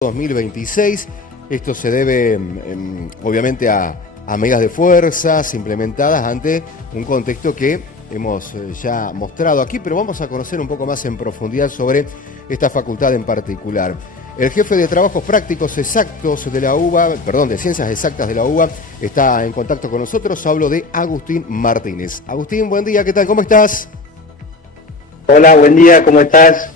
2026. Esto se debe, obviamente, a medidas de fuerzas implementadas ante un contexto que hemos ya mostrado aquí, pero vamos a conocer un poco más en profundidad sobre esta facultad en particular. El jefe de Trabajos Prácticos Exactos de la UBA, perdón, de Ciencias Exactas de la UBA, está en contacto con nosotros. Hablo de Agustín Martínez. Agustín, buen día, ¿qué tal? ¿Cómo estás? Hola, buen día, ¿cómo estás?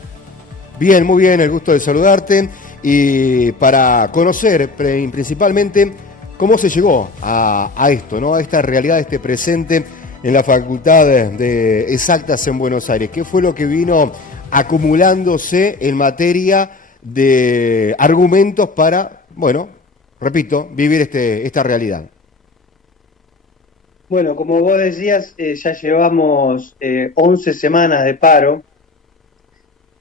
Bien, muy bien, el gusto de saludarte. Y para conocer principalmente cómo se llegó a esto, ¿no? A esta realidad, a este presente en la Facultad de Exactas en Buenos Aires. ¿Qué fue lo que vino acumulándose en materia de argumentos para, bueno, repito, vivir esta realidad? Bueno, como vos decías, ya llevamos 11 semanas de paro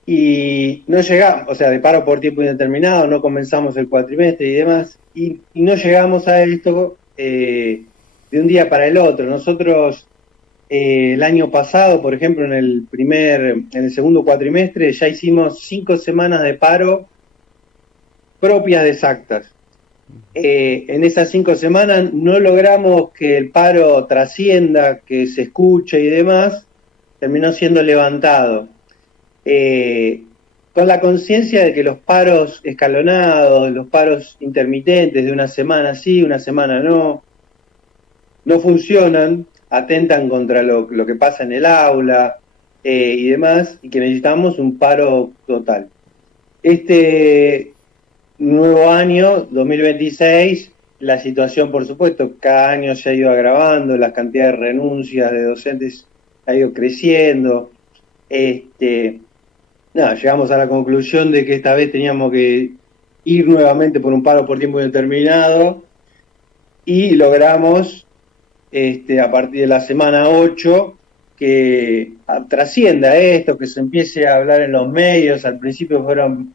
y no llegamos, o sea, de paro por tiempo indeterminado, no comenzamos el cuatrimestre y demás, y no llegamos a esto de un día para el otro. Nosotros el año pasado, por ejemplo, en el segundo cuatrimestre, ya hicimos 5 semanas de paro propias de Exactas. En esas 5 semanas no logramos que el paro trascienda, que se escuche y demás, terminó siendo levantado. Con la conciencia de que los paros escalonados, los paros intermitentes de una semana sí, una semana no funcionan, atentan contra lo que pasa en el aula y demás, y que necesitamos un paro total. Este nuevo año, 2026, la situación, por supuesto, cada año se ha ido agravando, la cantidad de renuncias de docentes ha ido creciendo. Llegamos a la conclusión de que esta vez teníamos que ir nuevamente por un paro por tiempo indeterminado y logramos, a partir de la semana 8, que trascienda esto, que se empiece a hablar en los medios. Al principio fueron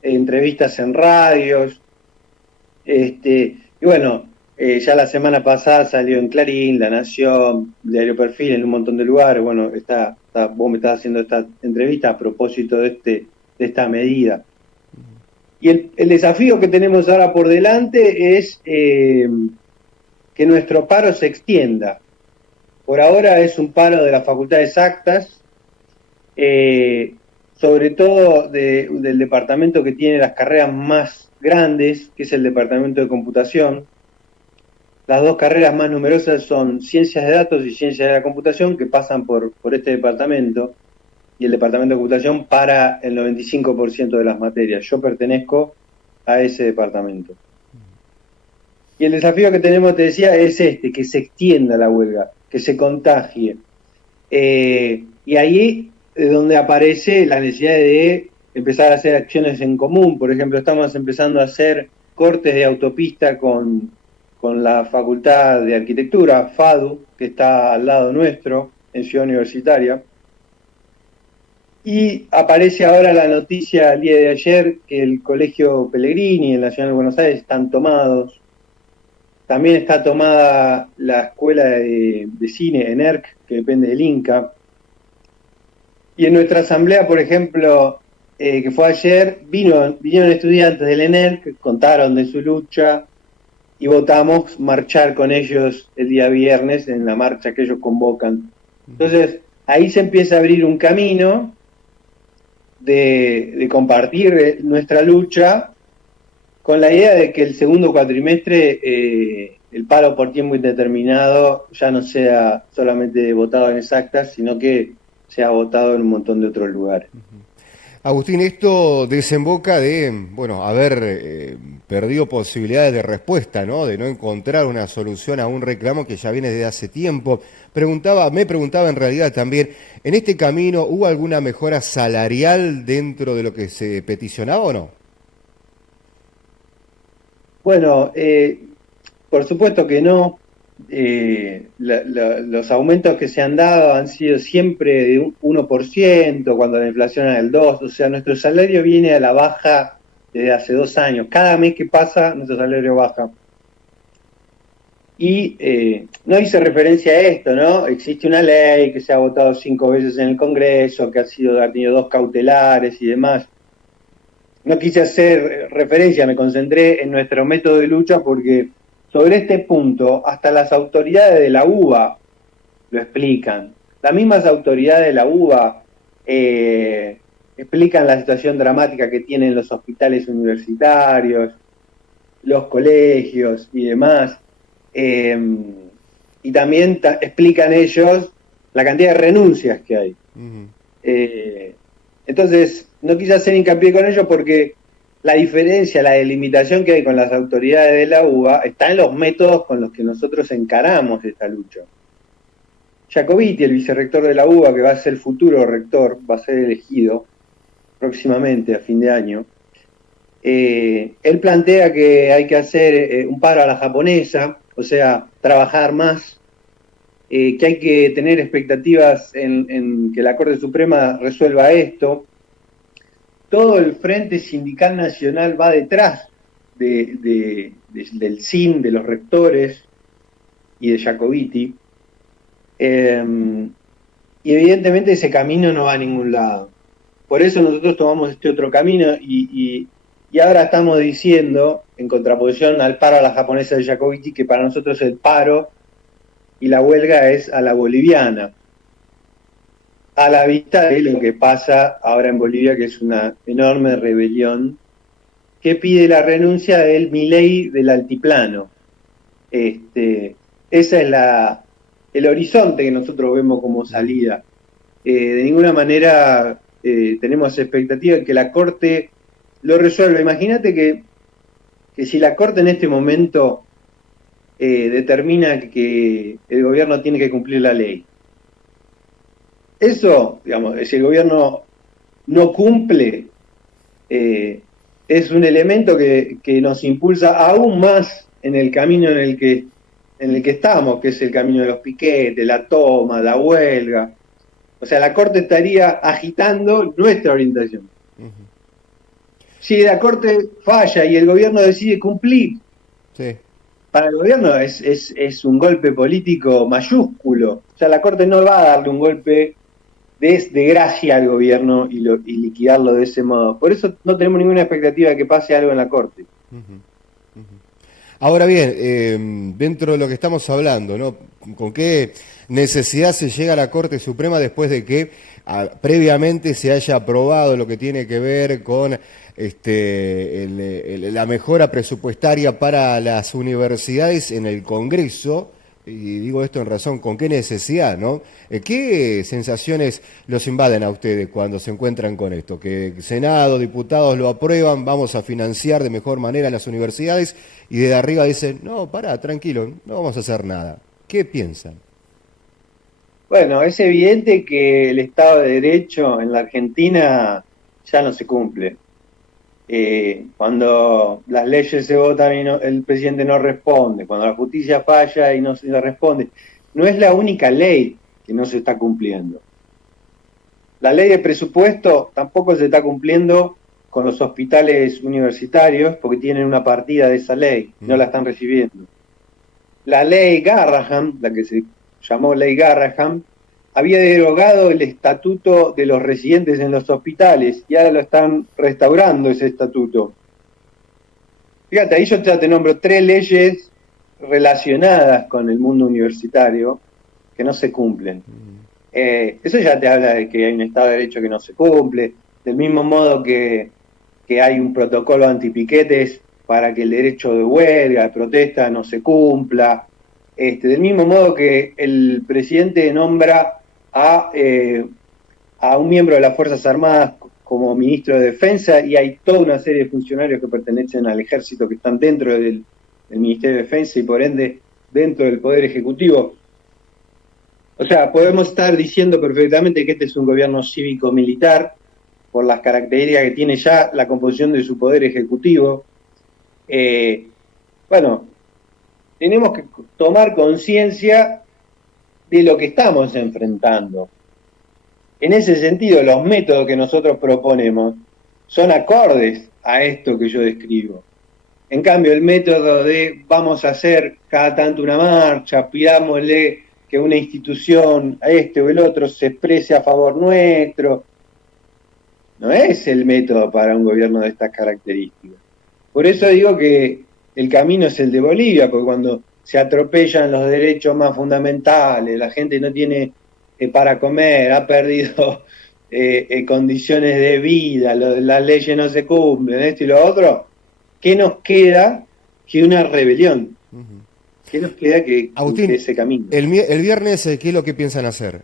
entrevistas en radios, y bueno, ya la semana pasada salió en Clarín, La Nación, Diario Perfil, en un montón de lugares. Bueno, vos me estás haciendo esta entrevista a propósito de esta medida. Y el desafío que tenemos ahora por delante es que nuestro paro se extienda. Por ahora es un paro de la Facultad de Exactas, sobre todo del departamento que tiene las carreras más grandes, que es el departamento de computación. Las dos carreras más numerosas son Ciencias de Datos y Ciencias de la Computación, que pasan por este departamento, y el departamento de computación para el 95% de las materias. Yo pertenezco a ese departamento. Y el desafío que tenemos, te decía, es que se extienda la huelga, que se contagie. Y ahí es donde aparece la necesidad de empezar a hacer acciones en común. Por ejemplo, estamos empezando a hacer cortes de autopista con la Facultad de Arquitectura, FADU, que está al lado nuestro, en Ciudad Universitaria. Y aparece ahora la noticia el día de ayer que el Colegio Pellegrini en la Ciudad de Buenos Aires están tomados. También está tomada la Escuela de Cine, ENERC, que depende del INCA. Y en nuestra asamblea, por ejemplo, que fue ayer, vinieron estudiantes del ENERC, contaron de su lucha y votamos marchar con ellos el día viernes en la marcha que ellos convocan. Entonces, ahí se empieza a abrir un camino de compartir nuestra lucha, con la idea de que el segundo cuatrimestre el paro por tiempo indeterminado ya no sea solamente votado en Exactas, sino que sea votado en un montón de otros lugares. Agustín, esto desemboca de, bueno, haber perdido posibilidades de respuesta, ¿no? De no encontrar una solución a un reclamo que ya viene desde hace tiempo. Me preguntaba en realidad también, ¿en este camino hubo alguna mejora salarial dentro de lo que se peticionaba o no? Bueno, por supuesto que no. Los aumentos que se han dado han sido siempre de un 1%, cuando la inflación era del 2%. O sea, nuestro salario viene a la baja desde hace 2 años. Cada mes que pasa, nuestro salario baja. Y no hice referencia a esto, ¿no? Existe una ley que se ha votado 5 veces en el Congreso, que ha tenido 2 cautelares y demás. no quise hacer referencia, me concentré en nuestro método de lucha porque sobre este punto hasta las autoridades de la UBA lo explican. Las mismas autoridades de la UBA explican la situación dramática que tienen los hospitales universitarios, los colegios y demás. Y también explican ellos la cantidad de renuncias que hay. Entonces, no quise hacer hincapié con ellos porque la diferencia, la delimitación que hay con las autoridades de la UBA está en los métodos con los que nosotros encaramos esta lucha. Jacobiti, el vicerrector de la UBA, que va a ser el futuro rector, va a ser elegido próximamente, a fin de año, él plantea que hay que hacer un paro a la japonesa, o sea, trabajar más, que hay que tener expectativas en que la Corte Suprema resuelva esto. Todo el Frente Sindical Nacional va detrás del SIN, de los rectores y de Jacobiti. Y evidentemente ese camino no va a ningún lado. Por eso nosotros tomamos este otro camino y ahora estamos diciendo, en contraposición al paro a la japonesa de Jacobiti, que para nosotros el paro y la huelga es a la boliviana, a la vista de lo que pasa ahora en Bolivia, que es una enorme rebelión que pide la renuncia del Milei del altiplano. Ese es el horizonte que nosotros vemos como salida. De ninguna manera tenemos expectativa de que la Corte lo resuelva. Imagínate que si la Corte en este momento determina que el gobierno tiene que cumplir la ley, eso, digamos, si el gobierno no cumple, es un elemento que nos impulsa aún más en el camino en el que estamos, que es el camino de los piquetes, la toma, la huelga. O sea, la Corte estaría agitando nuestra orientación. Si la Corte falla y el gobierno decide cumplir, sí, para el gobierno es un golpe político mayúsculo. O sea, la Corte no va a darle un golpe de gracia al gobierno y liquidarlo de ese modo. Por eso no tenemos ninguna expectativa de que pase algo en la Corte. Ahora bien, dentro de lo que estamos hablando, ¿no? ¿Con qué necesidad se llega a la Corte Suprema después de que previamente se haya aprobado lo que tiene que ver con la mejora presupuestaria para las universidades en el Congreso? Y digo esto en razón, ¿con qué necesidad, no? ¿Qué sensaciones los invaden a ustedes cuando se encuentran con esto? Que el Senado, diputados lo aprueban, vamos a financiar de mejor manera las universidades, y de arriba dicen, no, pará, tranquilo, no vamos a hacer nada. ¿Qué piensan? Bueno, es evidente que el Estado de Derecho en la Argentina ya no se cumple. Cuando las leyes se votan y el presidente no responde, cuando la justicia falla y no se le responde, no es la única ley que no se está cumpliendo. La ley de presupuesto tampoco se está cumpliendo con los hospitales universitarios porque tienen una partida de esa ley, no la están recibiendo. La ley Garrahan, la que se llamó ley Garrahan, había derogado el estatuto de los residentes en los hospitales y ahora lo están restaurando ese estatuto. Fíjate, ahí yo te nombro 3 leyes relacionadas con el mundo universitario que no se cumplen. Eso ya te habla de que hay un Estado de Derecho que no se cumple, del mismo modo que hay un protocolo antipiquetes para que el derecho de huelga, de protesta no se cumpla, del mismo modo que el presidente nombra a un miembro de las Fuerzas Armadas como ministro de Defensa, y hay toda una serie de funcionarios que pertenecen al ejército que están dentro del Ministerio de Defensa y por ende dentro del Poder Ejecutivo. O sea, podemos estar diciendo perfectamente que este es un gobierno cívico-militar por las características que tiene ya la composición de su Poder Ejecutivo. Bueno, tenemos que tomar conciencia de lo que estamos enfrentando. En ese sentido, los métodos que nosotros proponemos son acordes a esto que yo describo. En cambio, el método de vamos a hacer cada tanto una marcha, pidámosle que una institución, a este o el otro, se exprese a favor nuestro, no es el método para un gobierno de estas características. Por eso digo que el camino es el de Bolivia, porque cuando se atropellan los derechos más fundamentales, la gente no tiene para comer, ha perdido condiciones de vida, las leyes no se cumplen, esto y lo otro, ¿qué nos queda que una rebelión? Ujú. ¿Qué nos queda que Agustín, ese camino? el viernes, ¿qué es lo que piensan hacer?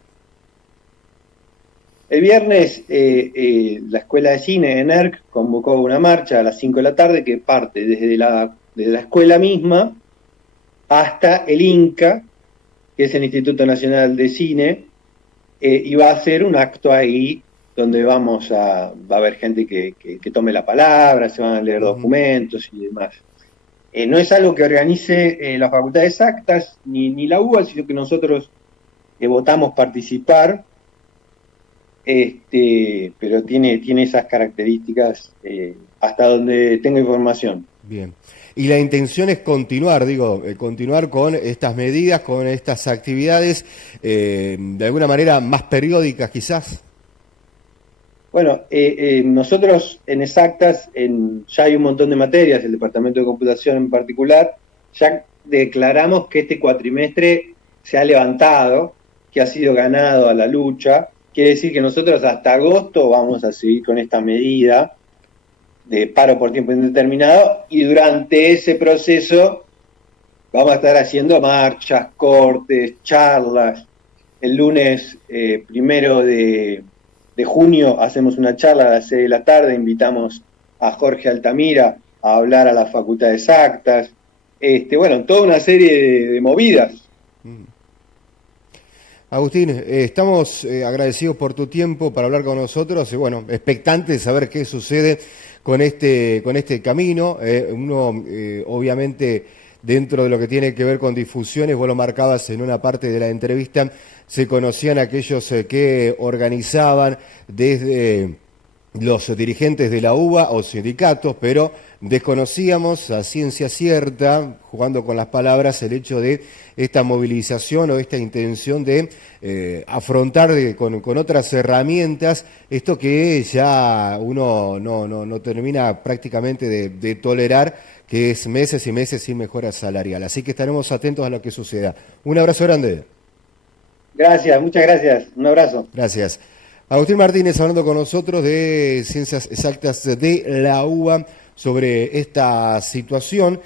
El viernes la Escuela de Cine, ENERC, convocó una marcha a las 5 de la tarde que parte desde la escuela misma hasta el INCA, que es el Instituto Nacional de Cine, y va a ser un acto ahí donde va a haber gente que tome la palabra, se van a leer documentos y demás. No es algo que organice la Facultad de Exactas ni la UBA, sino que nosotros votamos participar, pero tiene esas características hasta donde tengo información. Bien. Y la intención es continuar, continuar con estas medidas, con estas actividades, de alguna manera más periódicas quizás. Bueno, nosotros en Exactas, ya hay un montón de materias, el Departamento de Computación en particular, ya declaramos que este cuatrimestre se ha levantado, que ha sido ganado a la lucha. Quiere decir que nosotros hasta agosto vamos a seguir con esta medida de paro por tiempo indeterminado, y durante ese proceso vamos a estar haciendo marchas, cortes, charlas. El lunes 1 de junio hacemos una charla a las 6 de la tarde, invitamos a Jorge Altamira a hablar a la Facultad de Exactas. Bueno, toda una serie de movidas. Agustín, estamos agradecidos por tu tiempo para hablar con nosotros y bueno, expectantes de saber qué sucede con este camino. Uno, obviamente, dentro de lo que tiene que ver con difusiones, vos lo marcabas en una parte de la entrevista, se conocían aquellos que organizaban desde los dirigentes de la UBA o sindicatos, pero desconocíamos a ciencia cierta, jugando con las palabras, el hecho de esta movilización o esta intención de afrontar con otras herramientas esto que ya uno no termina prácticamente de tolerar, que es meses y meses sin mejora salarial. Así que estaremos atentos a lo que suceda. Un abrazo grande. Gracias, muchas gracias. Un abrazo. Gracias. Agustín Martínez hablando con nosotros de Ciencias Exactas de la UBA sobre esta situación.